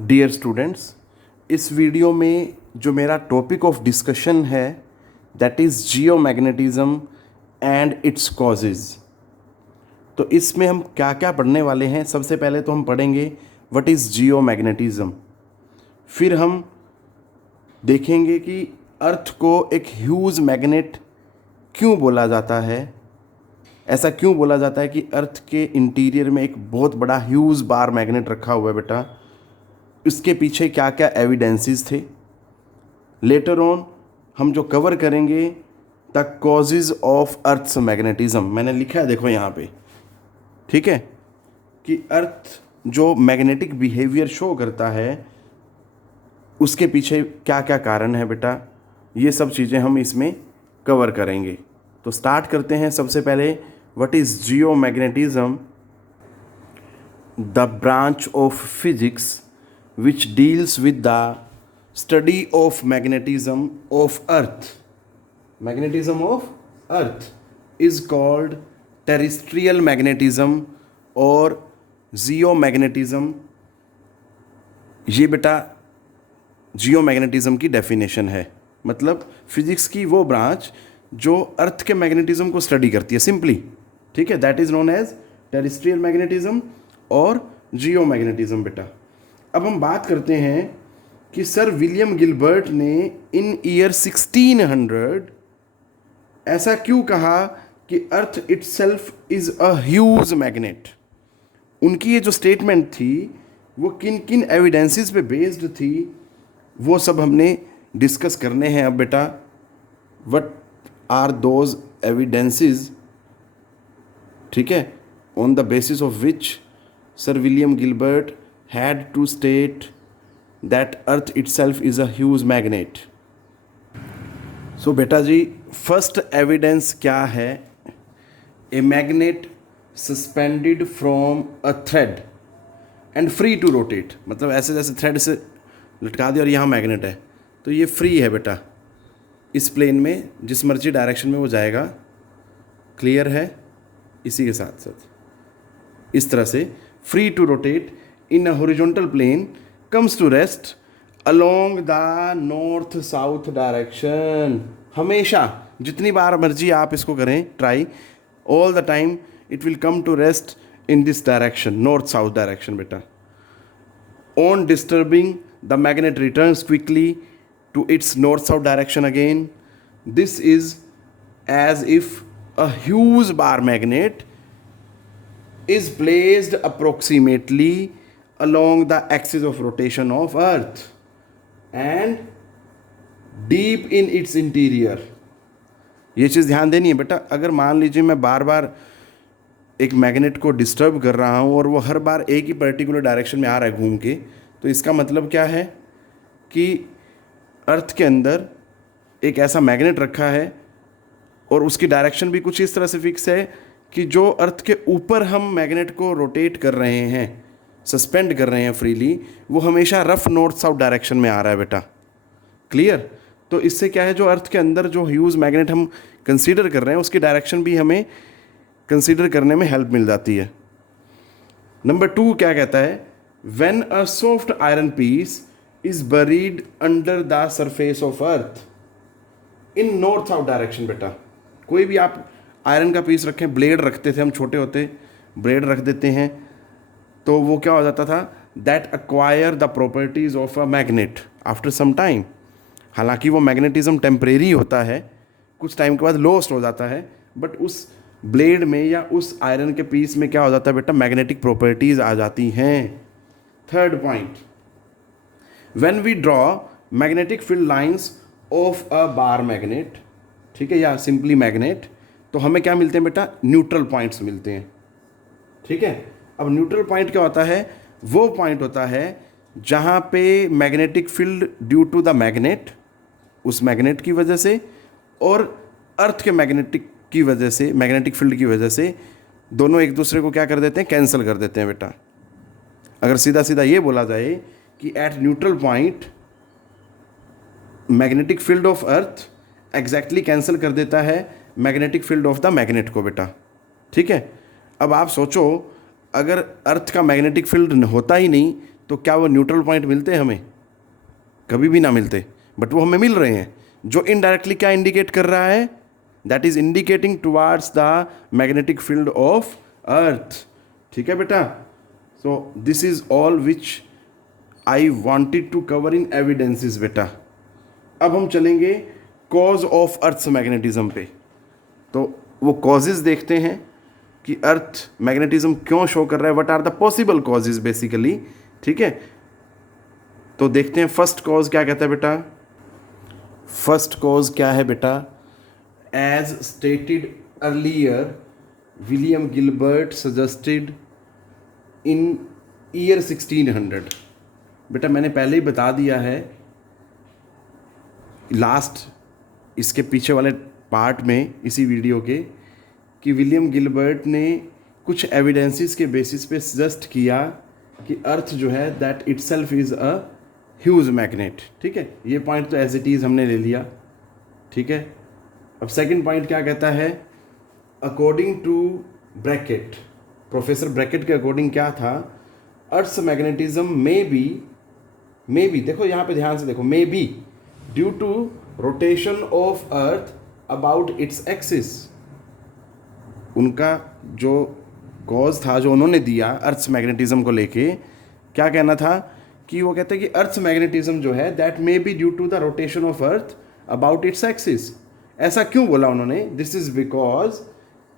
Dear students, इस video में जो मेरा टॉपिक ऑफ डिस्कशन है that is geomagnetism and its causes. तो इसमें हम क्या क्या पढ़ने वाले हैं। सबसे पहले तो हम पढ़ेंगे व्हाट इज़ जियोमैग्नेटिज्म। फिर हम देखेंगे कि अर्थ को एक ह्यूज मैग्नेट क्यों बोला जाता है। ऐसा क्यों बोला जाता है कि अर्थ के इंटीरियर में एक बहुत बड़ा ह्यूज बार मैग्नेट रखा हुआ है बेटा। इसके पीछे क्या क्या एविडेंसेस थे। लेटर ऑन हम जो कवर करेंगे the causes of earth's magnetism. मैंने लिखा है देखो यहाँ पे, ठीक है, कि अर्थ जो मैग्नेटिक बिहेवियर शो करता है उसके पीछे क्या क्या कारण है बेटा। ये सब चीज़ें हम इसमें कवर करेंगे। तो स्टार्ट करते हैं। सबसे पहले what is geomagnetism? The branch of physics which deals with the study of magnetism of earth. Magnetism of earth is called terrestrial magnetism और geomagnetism। ये बेटा जियोमैग्नेटिज्म की डेफिनेशन है, मतलब फिजिक्स की वो ब्रांच जो अर्थ के मैग्नेटिज्म को स्टडी करती है सिंपली, ठीक है। That is known as terrestrial magnetism और जियोमैग्नेटिज्म बेटा। अब हम बात करते हैं कि सर विलियम गिलबर्ट ने इन ईयर 1600 ऐसा क्यों कहा कि अर्थ itself is a huge magnet. उनकी ये जो स्टेटमेंट थी वो किन किन एविडेंसेस पे बेस्ड थी, वो सब हमने डिस्कस करने हैं अब बेटा। व्हाट आर दोज एविडेंसेस, ठीक है, on the basis of which sir William Gilbert had to state that earth itself is a huge magnet. So बेटा जी, फर्स्ट एविडेंस क्या है? A magnet suspended from a thread and free to rotate. मतलब ऐसे जैसे thread से लटका दिया और यहाँ मैग्नेट है तो ये फ्री है बेटा, इस प्लेन में जिस मर्जी डायरेक्शन में वो जाएगा। क्लियर है? इसी के साथ साथ इस तरह से free to rotate in a horizontal plane comes to rest along the north south direction। हमेशा जितनी बार मर्जी आप इसको करें try, all the time it will come to rest in this direction, north south direction बेटा। On disturbing the magnet returns quickly to its north south direction again। This is as if a huge bar magnet is placed approximately along the axis of rotation of earth and deep in its interior। ये चीज़ ध्यान देनी है बेटा। अगर मान लीजिए मैं बार बार एक मैग्नेट को डिस्टर्ब कर रहा हूँ और वो हर बार एक ही पर्टिकुलर डायरेक्शन में आ रहा है घूम के, तो इसका मतलब क्या है कि अर्थ के अंदर एक ऐसा मैग्नेट रखा है और उसकी डायरेक्शन भी कुछ इस तरह से फिक्स है कि जो अर्थ के ऊपर हम मैग्नेट को रोटेट कर रहे हैं, सस्पेंड कर रहे हैं फ्रीली, वो हमेशा रफ नॉर्थ साउथ डायरेक्शन में आ रहा है बेटा। क्लियर? तो इससे क्या है, जो अर्थ के अंदर जो ह्यूज मैग्नेट हम कंसीडर कर रहे हैं उसकी डायरेक्शन भी हमें कंसीडर करने में हेल्प मिल जाती है। नंबर 2 क्या कहता है? When a soft iron piece is buried under the surface of earth in north south direction बेटा। कोई भी आप आयरन का पीस रखें, ब्लेड रखते थे हम, छोटे होते ब्लेड रख देते हैं तो वो क्या हो जाता था, that acquire the properties of a magnet after some time. हालांकि वो मैग्नेटिज्म टेम्परेरी होता है, कुछ टाइम के बाद लॉस्ट हो जाता है, बट उस ब्लेड में या उस आयरन के पीस में क्या हो जाता है बेटा, मैग्नेटिक प्रॉपर्टीज आ जाती हैं। Third point, when we draw magnetic field lines of a bar magnet, ठीक है, या सिंपली मैग्नेट, तो हमें क्या मिलते हैं बेटा, न्यूट्रल पॉइंट्स मिलते हैं। ठीक है, अब न्यूट्रल पॉइंट क्या होता है? वो पॉइंट होता है जहाँ पे magnetic field due to the magnet, उस मैग्नेट की वजह से और अर्थ के मैग्नेटिक की वजह से, मैग्नेटिक फील्ड की वजह से, दोनों एक दूसरे को क्या कर देते हैं, कैंसिल कर देते हैं बेटा। अगर सीधा सीधा ये बोला जाए कि at neutral point magnetic field of earth exactly cancel कर देता है magnetic field of the magnet को बेटा। ठीक है, अब आप सोचो अगर अर्थ का मैग्नेटिक फील्ड होता ही नहीं तो क्या वो न्यूट्रल पॉइंट मिलते हैं हमें? कभी भी ना मिलते, बट वो हमें मिल रहे हैं, जो इनडायरेक्टली क्या इंडिकेट कर रहा है? That is indicating towards the magnetic field of earth. ठीक है बेटा, so this is all which I wanted to cover in evidences बेटा। अब हम चलेंगे कॉज ऑफ अर्थ्स मैग्नेटिज्म पे। तो वो कॉजेज देखते हैं कि अर्थ मैग्नेटिज्म क्यों शो कर रहा है, what are the possible causes basically. ठीक है, तो देखते हैं फर्स्ट कॉज क्या कहता है बेटा। फर्स्ट कॉज क्या है बेटा? As stated earlier, William Gilbert suggested in year 1600। बेटा मैंने पहले ही बता दिया है लास्ट, इसके पीछे वाले पार्ट में इसी वीडियो के, कि विलियम गिलबर्ट ने कुछ एविडेंसेस के बेसिस पे सजेस्ट किया कि अर्थ जो है that itself is a huge magnet. ठीक है, ये पॉइंट तो एज इट इज़ हमने ले लिया। ठीक है, अब सेकंड पॉइंट क्या कहता है? According to bracket, professor bracket के अकॉर्डिंग क्या था? अर्थ्स मैग्नेटिज्म मे बी, देखो यहाँ पे ध्यान से देखो, may be due to rotation of earth about its axis. उनका जो कॉज था, जो उन्होंने दिया अर्थ्स मैग्नेटिज्म को लेके, क्या कहना था? कि वो कहते हैं कि अर्थ्स मैग्नेटिज्म जो है that may be due to the rotation of earth about its axis. ऐसा क्यों बोला उन्होंने? This is because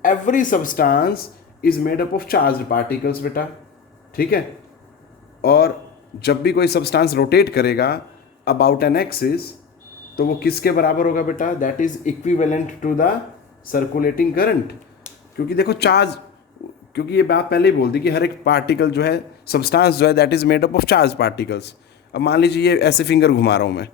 every substance is made up of charged particles बेटा। ठीक है, और जब भी कोई सब्सटेंस रोटेट करेगा अबाउट एन एक्सिस, तो वो किसके बराबर होगा बेटा? That is equivalent to the circulating current. क्योंकि देखो चार्ज, क्योंकि ये बात पहले ही बोल दी कि हर एक पार्टिकल जो है, सब्सटेंस जो है that is made up of charge particles. अब मान लीजिए ये ऐसे फिंगर घुमा रहा हूँ मैं,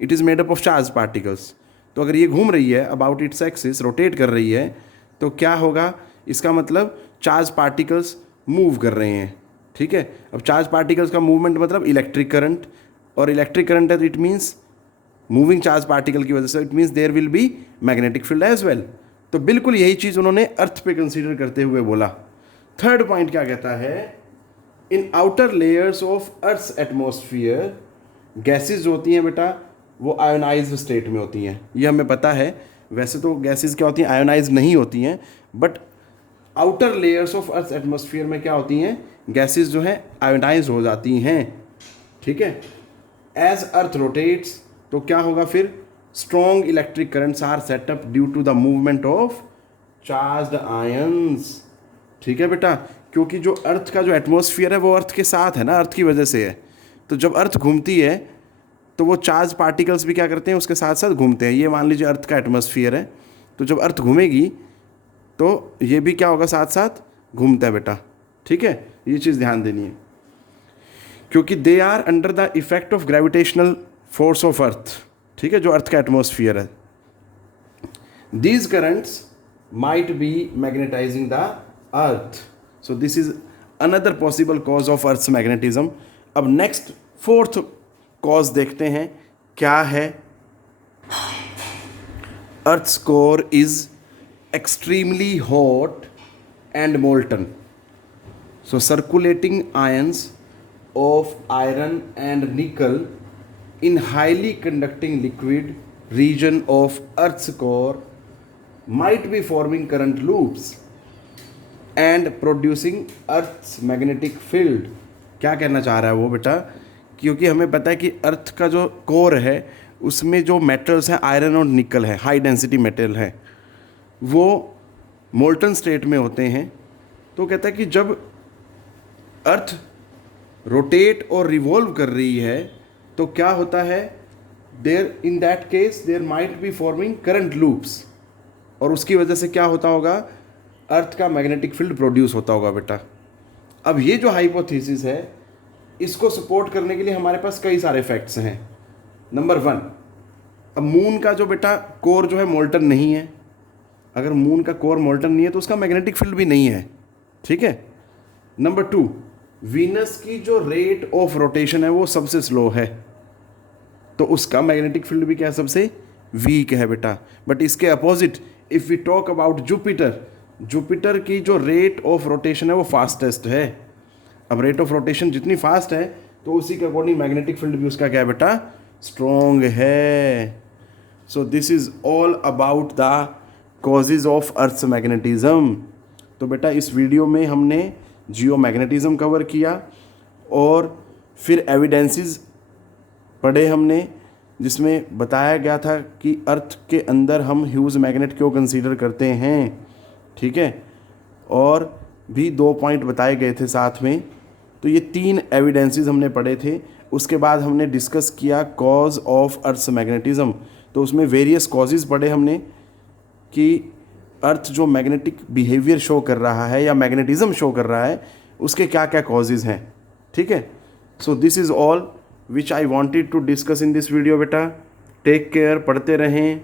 it is made up of charge particles. तो अगर ये घूम रही है अबाउट इट्स एक्सिस, रोटेट कर रही है, तो क्या होगा? इसका मतलब चार्ज पार्टिकल्स मूव कर रहे हैं। ठीक है, अब चार्ज पार्टिकल्स का मूवमेंट मतलब इलेक्ट्रिक करंट, और इलेक्ट्रिक करंट है तो it means moving charge particle की वजह से it means there will be magnetic field as well. तो बिल्कुल यही चीज़ उन्होंने अर्थ पे कंसीडर करते हुए बोला। थर्ड पॉइंट क्या कहता है? In outer layers of earth's atmosphere, gases जो होती हैं बेटा वो आयोनाइज्ड स्टेट में होती हैं। ये हमें पता है, वैसे तो गैसेज क्या होती हैं? आयोनाइज्ड नहीं होती हैं, but outer layers of earth atmosphere में क्या होती हैं? गैसेज जो हैं आयोनाइज्ड हो जाती हैं। ठीक है, एज अर्थ रोटेट्स, तो क्या होगा फिर? Strong electric currents are set up due to the movement of charged ions. ठीक है बेटा, क्योंकि जो अर्थ का जो एटमॉस्फेयर है वो अर्थ के साथ है ना, अर्थ की वजह से है। तो जब अर्थ घूमती है तो वो चार्ज पार्टिकल्स भी क्या करते हैं? उसके साथ साथ घूमते हैं। ये मान लीजिए अर्थ का एटमॉस्फेयर है, तो जब अर्थ घूमेगी तो ये भी क्या होगा? साथ साथ घूमता है बेटा। ठीक है, ये चीज़ ध्यान देनी है, क्योंकि they are under the effect of gravitational force of earth. ठीक है, जो अर्थ का एटमॉस्फेयर है। These currents might be magnetising the earth. So this is another possible cause of earth's magnetism. अब नेक्स्ट फोर्थ कॉज देखते हैं क्या है। Earth's core is extremely hot and molten, so circulating ions of iron and nickel in highly conducting liquid region of Earth's core might be forming current loops and producing Earth's magnetic field। क्या कहना चाह रहा है वो बेटा? क्योंकि हमें पता है कि अर्थ का जो कोर है उसमें जो मेटल्स हैं आयरन और निकल है, हाई डेंसिटी मेटल है, वो मोल्टन स्टेट में होते हैं। तो कहता है कि जब अर्थ रोटेट और रिवॉल्व कर रही है तो क्या होता है? There in that case there might be forming current loops, और उसकी वजह से क्या होता होगा? अर्थ का मैग्नेटिक फील्ड प्रोड्यूस होता होगा बेटा। अब ये जो हाइपोथेसिस है इसको सपोर्ट करने के लिए हमारे पास कई सारे फैक्ट्स हैं। नंबर 1, अब मून का जो बेटा कोर जो है मोल्टन नहीं है। अगर मून का कोर मोल्टन नहीं है तो उसका मैग्नेटिक फील्ड भी नहीं है। ठीक है। नंबर 2, वीनस की जो रेट ऑफ रोटेशन है वो सबसे स्लो है, तो उसका मैग्नेटिक फील्ड भी क्या है? सबसे वीक है बेटा। बट इसके opposite if we talk about Jupiter, Jupiter की जो रेट ऑफ रोटेशन है वो फास्टेस्ट है। अब रेट ऑफ रोटेशन जितनी फास्ट है तो उसी के अकॉर्डिंग मैग्नेटिक फील्ड भी उसका क्या है बेटा, स्ट्रॉन्ग है. So this is all about the causes of earth's magnetism. तो बेटा इस वीडियो में हमने जियो मैग्नेटिज्म कवर किया और फिर एविडेंसेस पढ़े हमने, जिसमें बताया गया था कि अर्थ के अंदर हम ह्यूज मैग्नेट क्यों कंसीडर करते हैं. ठीक है, और भी 2 पॉइंट बताए गए थे साथ में. तो ये 3 एविडेंसेस हमने पढ़े थे. उसके बाद हमने डिस्कस किया कॉज ऑफ अर्थ्स मैग्नेटिज्म. तो उसमें वेरियस कॉजेज पढ़े हमने कि अर्थ जो मैग्नेटिक बिहेवियर शो कर रहा है या मैग्नेटिज्म शो कर रहा है उसके क्या क्या कॉजेज हैं. ठीक है, so this is all which I wanted to discuss in this video. बेटा टेक केयर, पढ़ते रहें.